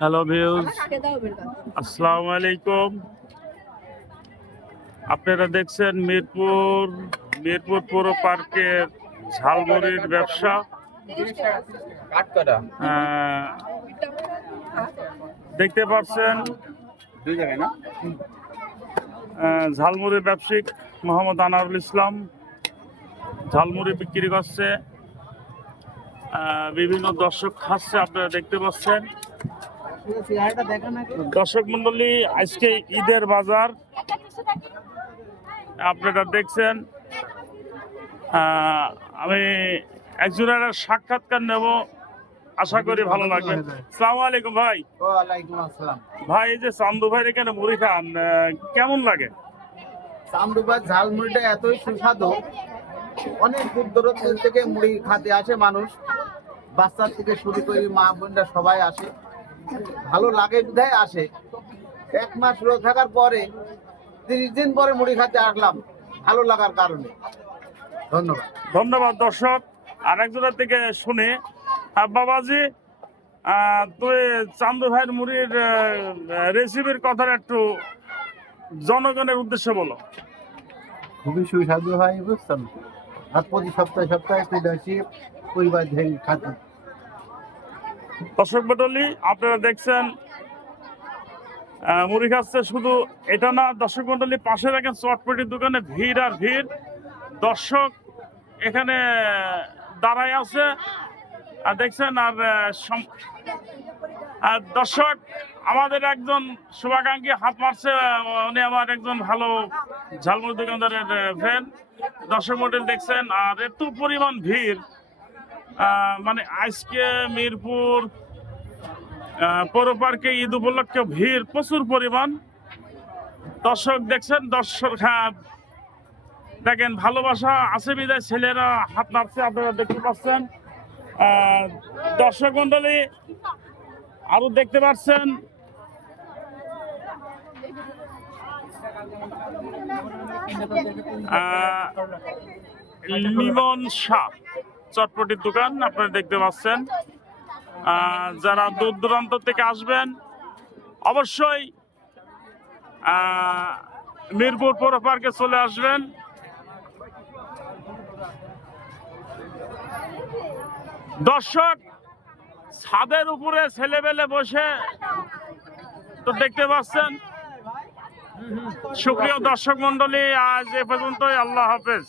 Hello views, আসসালামু আলাইকুম। আপনারা দেখছেন মিরপুর পৌর পার্কের ঝালমুড়ির ব্যবসা। দেখতে পাচ্ছেন ঝালমুড়ির ব্যবসায়িক মোহাম্মদ আনারুল ইসলাম ঝালমুড়ি বিক্রি করছে। বিভিন্ন দর্শক খাচ্ছে, আপনারা দেখতে পাচ্ছেন। দর্শক মন্ডলী, আজকে ঈদের বাজার আপনারা দেখছেন। আমি একজনের সাক্ষাৎকার নেব, আশা করি ভালো লাগবে। আসসালামু আলাইকুম ভাই। ওয়ালাইকুম আসসালাম। ভাই, এই যে চান্দু ভাইয়ের এখানে মুড়ি খান, কেমন লাগে? চান্দু ভাই ঝালমুড়িটা এতই সুস্বাদু, অনেক দূর দূরান্ত থেকে মুড়ি খাতে আসে মানুষ, বাচ্চার থেকে শুরু করে মা বোনরা সবাই আসে, ভালো লাগে বিধায় আসে। এক মাস রোজ থাকার পরে 30 দিন পরে মুড়ি খাতে আসলাম, ভালো লাগার কারণে। ধন্যবাদ। ধন্যবাদ। দর্শক আরেকজনের থেকে শুনে, বাবাজি, তুই চান্দু ভাইয়ের মুড়ির রেসিপির কথাটা একটু জনগণের উদ্দেশ্যে বলো। খুবই সুস্বাদু হয়, বুঝছেন। আর প্রতি সপ্তাহে সপ্তাহে ফিরে আসি পরিবার খাতে। দর্শক মণ্ডলী, আপনারা দেখছেন মুড়ি খাচ্ছে। শুধু এটা না দর্শক মণ্ডলী, পাশে দেখেন চটপটির দোকানে ভিড় আর ভিড়। দর্শক এখানে দাঁড়ায় আছে আর দেখছেন। আর দর্শক আমাদের একজন শুভাকাঙ্ক্ষী হাত মারছে, উনি আমার একজন ভালো ঝালমুড়ি দোকানদারের ফ্রেন্ড। দর্শক মণ্ডলী দেখছেন, আর এত পরিমাণ ভিড়, মানে আজকে মিরপুর পৌর পার্কে ঈদ উপলক্ষে ভিড় প্রচুর পরিমাণ। দর্শক দেখছেন, দর্শক দেখেন ভালোবাসা আছে বিদায় ছেলেরা হাত নাড়ছে, আপনারা দেখতে পাচ্ছেন। দর্শক মন্ডলী আরো দেখতে পাচ্ছেন। লিমন শাহ চটপটির দোকান আপনারা দেখতে পাচ্ছেন। যারা দূর দূরান্ত থেকে আসবেন অবশ্যই মিরপুর পৌর পার্কে চলে আসবেন। দর্শক ছাদের উপরে ছেলেবেলে বসে তো দেখতে পাচ্ছেন। সুপ্রিয় দর্শক মন্ডলী, আজ এ পর্যন্তই। আল্লাহ হাফেজ।